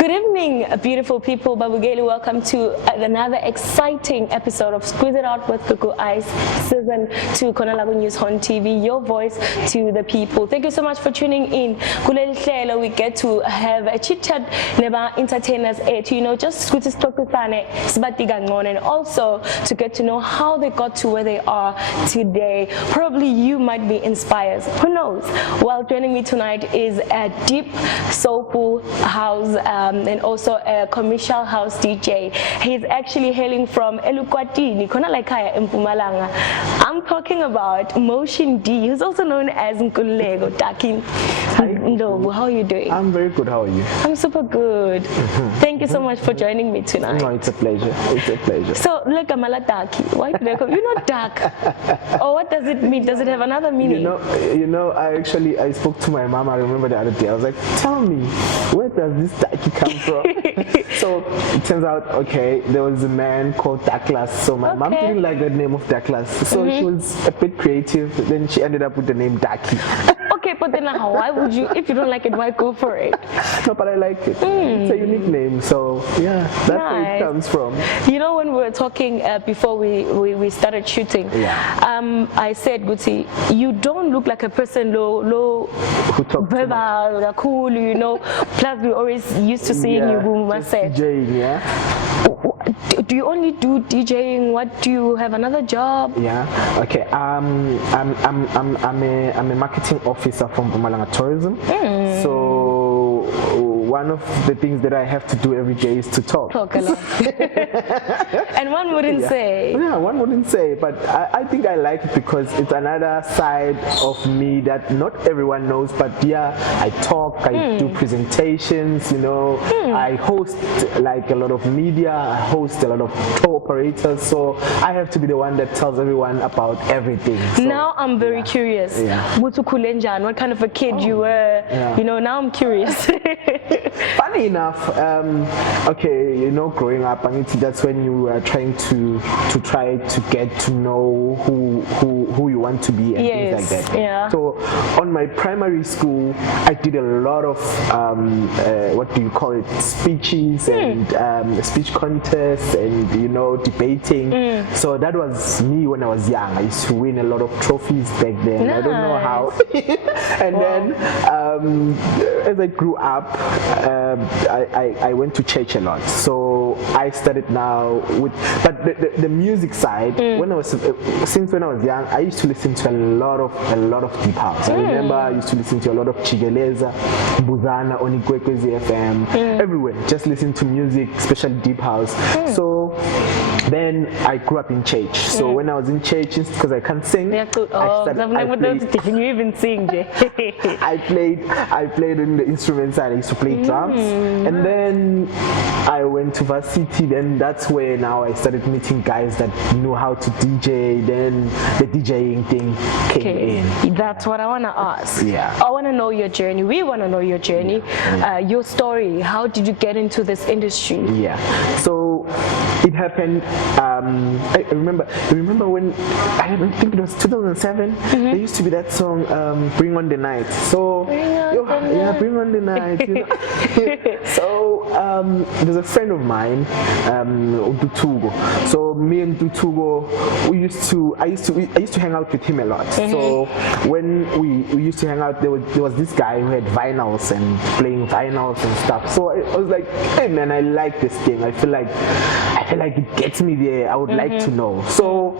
Good evening, beautiful people. Babugeli, welcome to another exciting episode of Squeeze It Out with Gugu Ice, Season 2, Konalago News on TV, your voice to the people. Thank you so much for tuning in. Kuleli hlelo, we get to have a chit-chat neba entertainers, just squeeze it and also to get to know how they got to where they are today. Probably you might be inspired. Who knows? Well, joining me tonight is a deep, soulful house and also a commercial house DJ. He's actually hailing from Elukwatini, Konalakaya in Mpumalanga. I'm talking about Motion D, who's also known as Nkulego Takin. Ndobu, how are you doing? I'm very good. How are you? I'm super good. Thank you so much for joining me tonight. No, it's a pleasure. It's a pleasure. So, like Malataki, why did I call you're not dark? Or what does it mean? Does it have another meaning? You know, I spoke to my mom. I remember the other day. I was like, tell me, where does this Taki come from? So it turns out, okay, there was a man called Douglas. So my mom didn't like the name of Douglas. So she was a bit creative. Then she ended up with the name Daki. Okay, but then why would you, if you don't like it, why go for it? No, but I like it. It's a unique name. So yeah, that's where it comes from. You know, when we were talking before we started shooting, I said, Guti, you don't look like a person low who talk verbal, cool, you know. Plus, we always used to seeing you boom set. DJing, yeah. Do you only do DJing? What do you have another job? Yeah. Okay. I'm a marketing officer from Mpumalanga Tourism. So one of the things that I have to do every day is to talk. Talk a lot. And one wouldn't say. Yeah, one wouldn't say, but I think I like it because it's another side of me that not everyone knows. But yeah, I talk, I do presentations, you know, I host like a lot of media, I host a lot of tour operators, so I have to be the one that tells everyone about everything. So, now I'm very curious. What kind of a kid you were? You know, now I'm curious. Funny enough, okay, you know, growing up, I mean, that's when you are trying to try to get to know who you want to be and things like that. Yeah. So on my primary school, I did a lot of what do you call it, speeches and speech contests and, you know, debating. So that was me when I was young. I used to win a lot of trophies back then. Nice. I don't know how. And then as I grew up, I went to church a lot. So I started now with, but the music side, when I was since when I was young, I used to listen to a lot of deep house. I remember I used to listen to a lot of Chigeleza, Buzana, Onikwekwezi FM, everywhere. Just listen to music, especially deep house. So then I grew up in church. So when I was in church, because I can't sing, can you even sing? I played in the instruments side. I used to play drums, and then I went to varsity. Then that's where now I started meeting guys that knew how to DJ. Then the DJing thing came in. That's what I want to ask. Yeah. I want to know your journey. We want to know your journey, your story. How did you get into this industry? Yeah. So it happened. I remember when I think it was 2007. There used to be that song, "Bring on the Night." So Bring on the Night. You know? So there's a friend of mine, Dutugo. So me and Dutugo, I used to hang out with him a lot. So when we used to hang out, there was this guy who had vinyls and playing vinyls and stuff. So I was like, hey man, I like this thing. I feel like it gets me there. I would like to know. So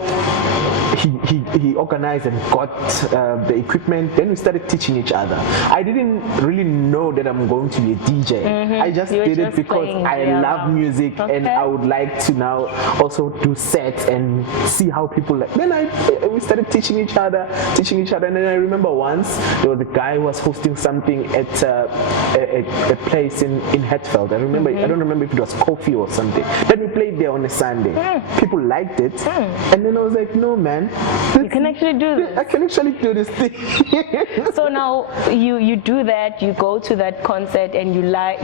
he organized and got the equipment. Then we started teaching each other. I didn't really know that I'm going to be a DJ. I just did it because I love music and I would like to now also do sets and see how people like. Then we started teaching each other, and then I remember once there was a guy who was hosting something at a place in Hatfield. I remember, I don't remember if it was coffee or something. Then we played there on a Sunday. People liked it, and then I was like, no man, you can actually do this. I can actually do this thing. So now you do that, you go to that concert and you like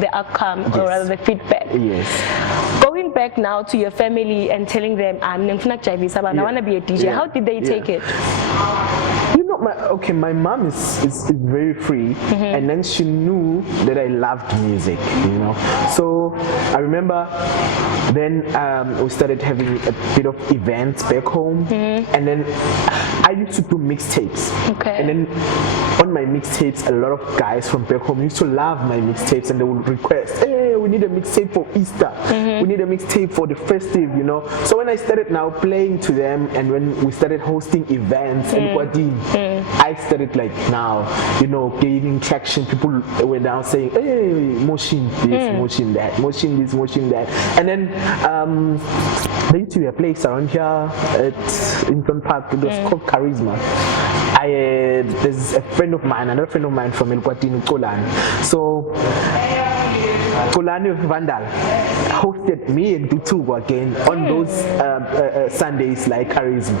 the outcome or rather the feedback. Yes. Going back now to your family and telling them I want to be a DJ. How did they take it? You know, my mom is very free, and then she knew that I loved music, you know. So I remember then we started having a bit of events back home, and then I used to do mixtapes. Okay. And then on my mixtapes, a lot of guys from back home used to love my mixtapes, and they would request, hey, we need a mixtape for Easter. We need a mixtape for the festive, you know. So when I started now playing to them, and when we started hosting events in Kwadini, I started like now, you know, gaining traction. People were now saying, hey, motion this, motion that, motion this, motion that. And then there used to be a place around here in Front Park. It was called Charisma. There's a friend of mine, another friend of mine from Kwadini, Kolani. So Kolani Vandal hosted me and Dutugo again on those Sundays like Charisma.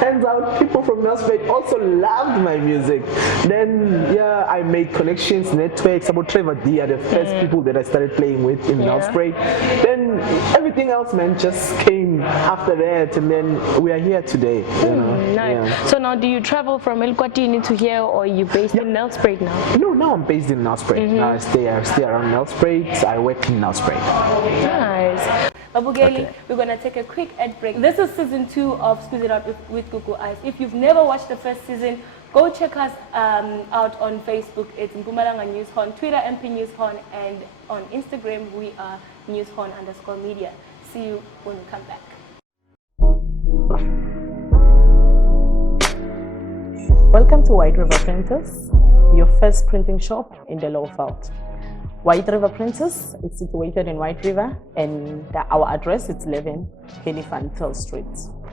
Turns out people from Nelspruit also loved my music. Then I made connections, networks. About Trevor D are the first people that I started playing with in Nelspruit. Then everything else, man, just came after that, and then we are here today. You know? Nice. Yeah. So now, do you travel from Elkwatini to here, or are you based in Nelspruit now? No, now I'm based in Nelspruit. Now I stay around Nelspruit. I work in Nelspruit. Nice. Babugeli, we're going to take a quick ad break. This is season 2 of Squeeze It Out with Gugu Ice. If you've never watched the first season, go check us out on Facebook. It's Mpumalanga News Horn, Twitter MP News Horn, and on Instagram we are newshorn_media. See you when we come back. Welcome to White River Printers, your first printing shop in the Lowveld. White River Printers is situated in White River, and our address is 11 Helifantel Street.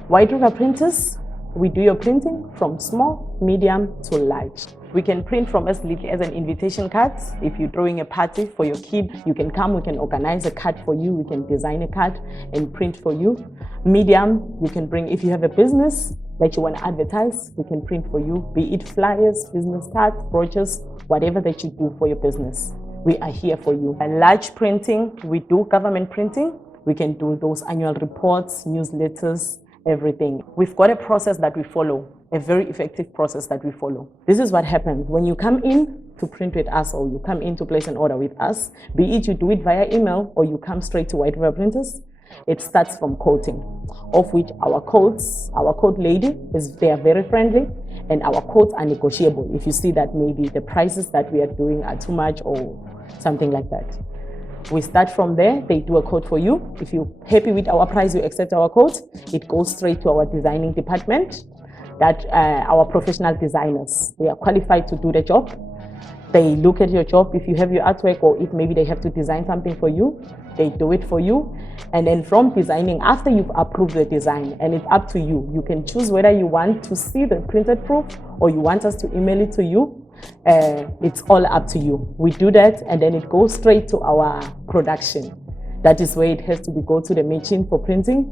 White River Printers, we do your printing from small, medium to large. We can print from as little as an invitation card. If you're throwing a party for your kid, you can come, we can organize a card for you, we can design a card and print for you. Medium, you can bring, if you have a business that you want to advertise, we can print for you, be it flyers, business cards, brochures, whatever that you do for your business. We are here for you. A large printing, we do government printing. We can do those annual reports, newsletters, everything. We've got a process that we follow, a very effective process that we follow. This is what happens when you come in to print with us, or you come in to place an order with us, be it you do it via email or you come straight to White River Printers. It starts from quoting, of which our quote lady they are very friendly, and our quotes are negotiable. If you see that maybe the prices that we are doing are too much or something like that. We start from there, they do a quote for you. If you're happy with our price, you accept our quote, it goes straight to our designing department, that our professional designers, they are qualified to do the job. They look at your job, if you have your artwork, or if maybe they have to design something for you, they do it for you. And then from designing, after you've approved the design, and it's up to you, you can choose whether you want to see the printed proof or you want us to email it to you. It's all up to you. We do that, and then it goes straight to our production. That is where it has to go to the machine for printing.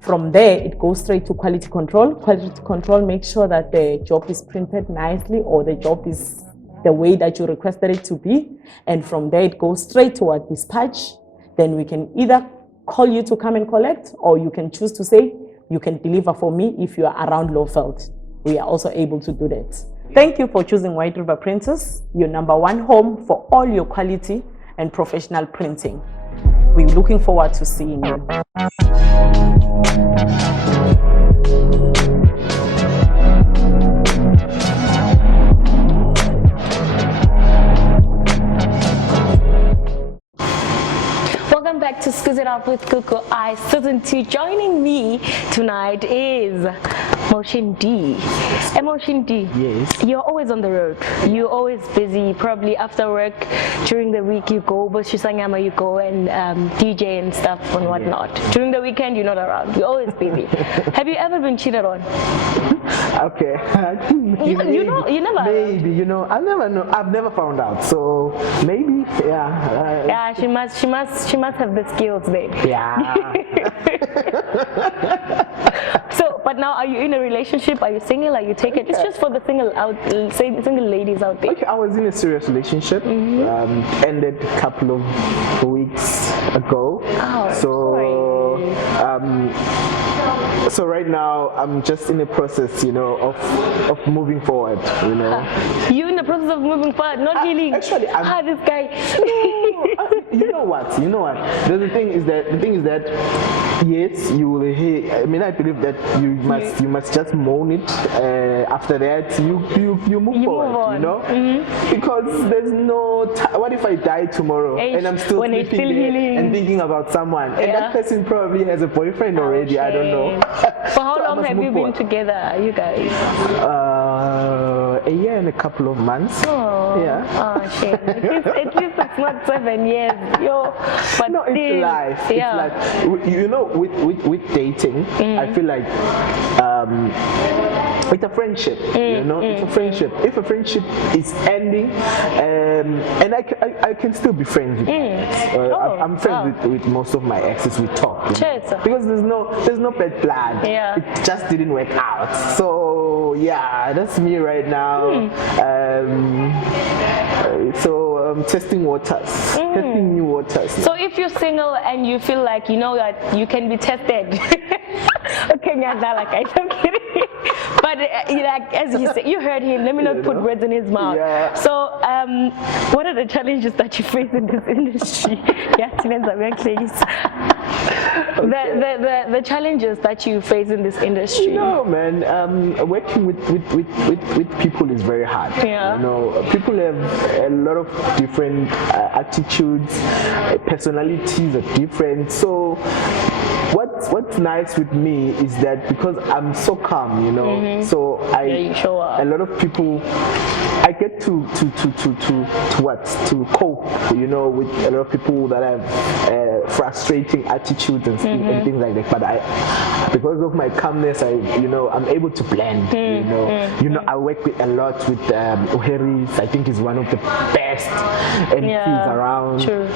From there, it goes straight to quality control. Quality control makes sure that the job is printed nicely, or the job is the way that you requested it to be. And from there, it goes straight to our dispatch. Then we can either call you to come and collect, or you can choose to say, you can deliver for me if you are around Lowveld. We are also able to do that. Thank you for choosing White River Printers, your #1 home for all your quality and professional printing. We're looking forward to seeing you. Welcome back to Squeeze It Out with Gugu Ice season 2. Joining me tonight is Motion D. Motion D. Yes. You're always on the road. You're always busy. Probably after work, during the week you go, but you go and DJ and stuff and whatnot. During the weekend you're not around. You're always busy. Have you ever been cheated on? Okay. You never. Maybe, you know, I never know. I've never found out. So maybe, yeah. Yeah, she must have the skills, babe. Yeah. So, but now, are you in a relationship? Are you single? Are you taken? It's just for the single ladies out there. Okay, I was in a serious relationship. Ended a couple of weeks ago. Oh, so, So right now I'm just in the process, you know, of moving forward, you know. You in the process of moving forward, not healing. Actually, this guy. You know what? The thing is that yes, you will hear. I mean, I believe that you must just moan it. After that, you move forward. Move on. You know, because there's no. What if I die tomorrow and I'm still when it's sleeping still there healing. and thinking about someone, and that person probably has a boyfriend already. I don't know. For how So I long must have move you forward. been together, you guys? A year and a couple of months. Oh, Yeah. Oh, shame. At least it's not 7 years. But No, it's still, life. yeah. It's life. You know, with dating, I feel like it's a friendship. You know, it's a friendship. If a friendship is ending, and I can still be friends with my ex. I'm friends with most of my exes. We talk, you know, because there's no bad blood. Yeah. It just didn't work out. So yeah, that's me right now. So testing waters, testing new waters. So if you're single and you feel like you know that you can be tested, okay, I'm kidding. But like as he said, you heard him. Let me not put words in his mouth. Yeah. So what are the challenges that you face in this industry? The challenges that you face in this industry. No, man. Working with people is very hard. Yeah. You know, people have a lot of different attitudes, personalities are different. So what's nice with me is that because I'm so calm, you know, so you show up. a lot of people, I get to cope, you know, with a lot of people that have frustrating attitudes and things like that. But because of my calmness, I'm able to blend. You know, I work with a lot with Harris. I think he's one of the best MCs around. True.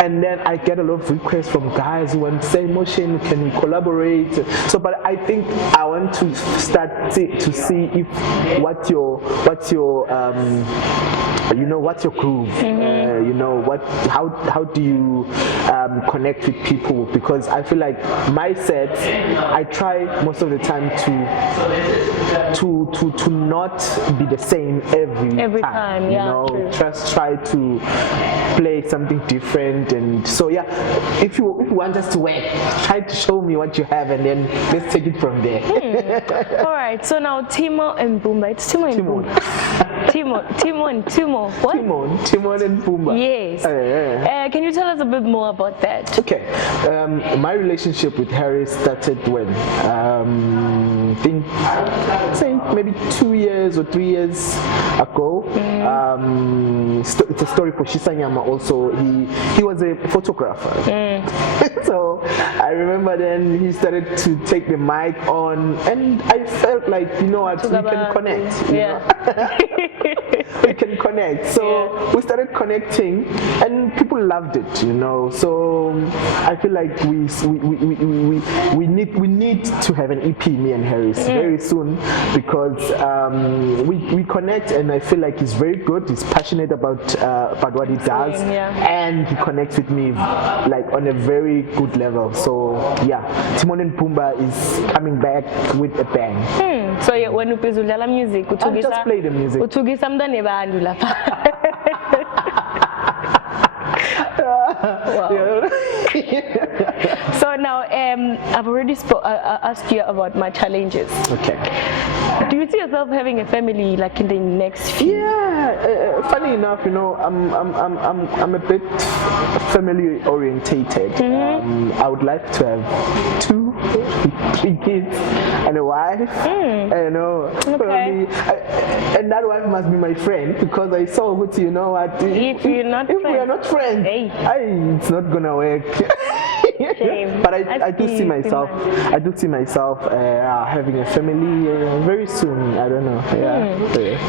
And then I get a lot of requests from guys who want to say, Motion, can we collaborate? So, but I think I want to start to see if what's your groove? You know, how do you connect with people? Because I feel like my sets, I try most of the time to not be the same every time. You know, true. just try to play something different. And so yeah, if you want us to work, try to show me what you have, and then let's take it from there. All right. So now Timo and Boomba. It's Timo and Boomba. Timo. What? Timon and Boomba. Yes. Can you tell us a bit more about that? Okay. My relationship with Harry started when I think maybe 2 years or 3 years ago. It's a story for Shisanyama also. He was a photographer. So I remember then he started to take the mic on, and I felt like, you know what, we can connect. You know? We can connect. So we started connecting, and people loved it, you know. So I feel like we need to have an EP, me and Harris, very soon, because we connect, and I feel like he's very good. He's passionate about what he does, and he connects with me like on a very good level. So yeah, Timon and Pumbaa is coming back with a bang. So when you play music, I'll just play the music. So now I've already asked you about my challenges. Okay. Do you see yourself having a family like in the next few? Yeah, funny enough, you know, I'm a bit family orientated. I would like to have 2, 3 kids and a wife. You know, probably, and that wife must be my friend, because I saw what, you know what, if we are not friends, it's not gonna work. But I do see myself having a family very soon. I don't know.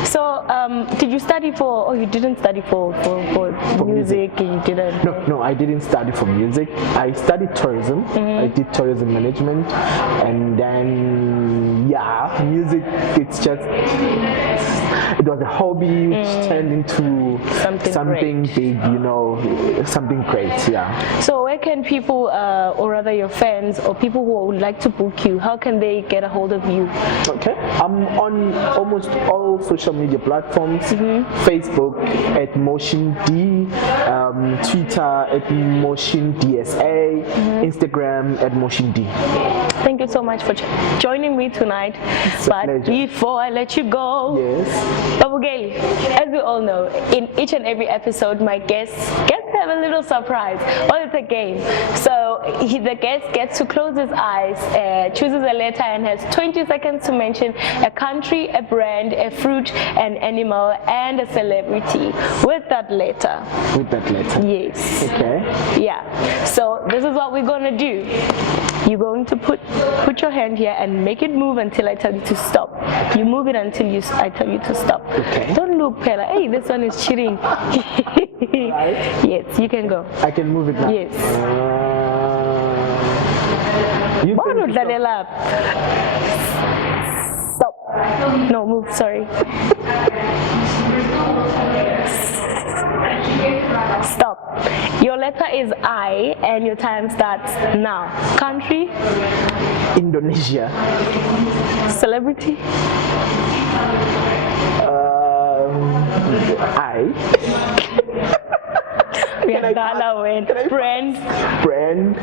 So did you study for, or you didn't study for music? You didn't? No, I didn't study for music. I studied tourism. I did tourism management, and then music, it was a hobby which turned into something big, you know, something great. So where can people, or rather your fans or people who would like to book you, how can they get a hold of you? Okay, I'm on almost all social media platforms. Facebook at Motion D, Twitter at Motion DSA, Instagram at Motion D. Thank you so much for joining me tonight. But pleasure. before I let you go, Yes. Babu Gayle, as we all know, in each and every episode, my guests have a little surprise. Well, it's a game. So the guest gets to close his eyes, chooses a letter, and has 20 seconds to mention a country, a brand, a fruit, an animal, and a celebrity with that letter. With that letter. Yes. Okay. Yeah. So this is what we're gonna do. You're going to put your hand here and make it move until I tell you to stop. You move it until I tell you to stop. Okay. Don't look, Pella. Hey, this one is cheating. Right. Yes, you can go. I can move it now. Yes. You Why can not Daniela? Stop. No, move. Sorry. Stop. Your letter is I, and your time starts now. Country. Indonesia. Celebrity. I. We have Ghana win. Brand. Brand.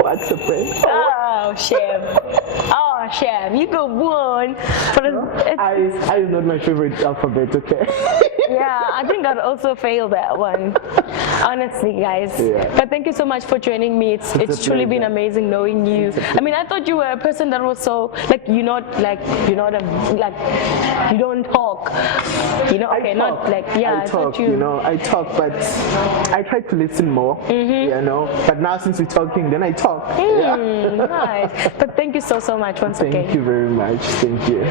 What's a brand? Oh, shame. Oh, shame. You go one. I is not my favorite alphabet, okay? Yeah, I think I'd also fail that one. Honestly, guys. Yeah. But thank you so much for joining me. It's truly been pleasure. amazing knowing you. I mean, I thought you were a person that was so you don't talk. You know, okay, not like I talk, I talk, but I try to listen more. You know, but now since we're talking, then I talk. Nice. But thank you so much once again. Thank you very much. Thank you.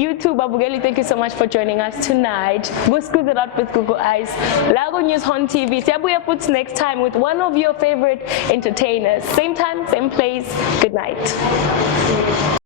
You too, Babu Gayle, thank you so much for joining us tonight. Go squeeze it out with Gugu Ice. Lago News on TV. Siabuya puts next time with one of your favorite entertainers. Same time, same place. Good night.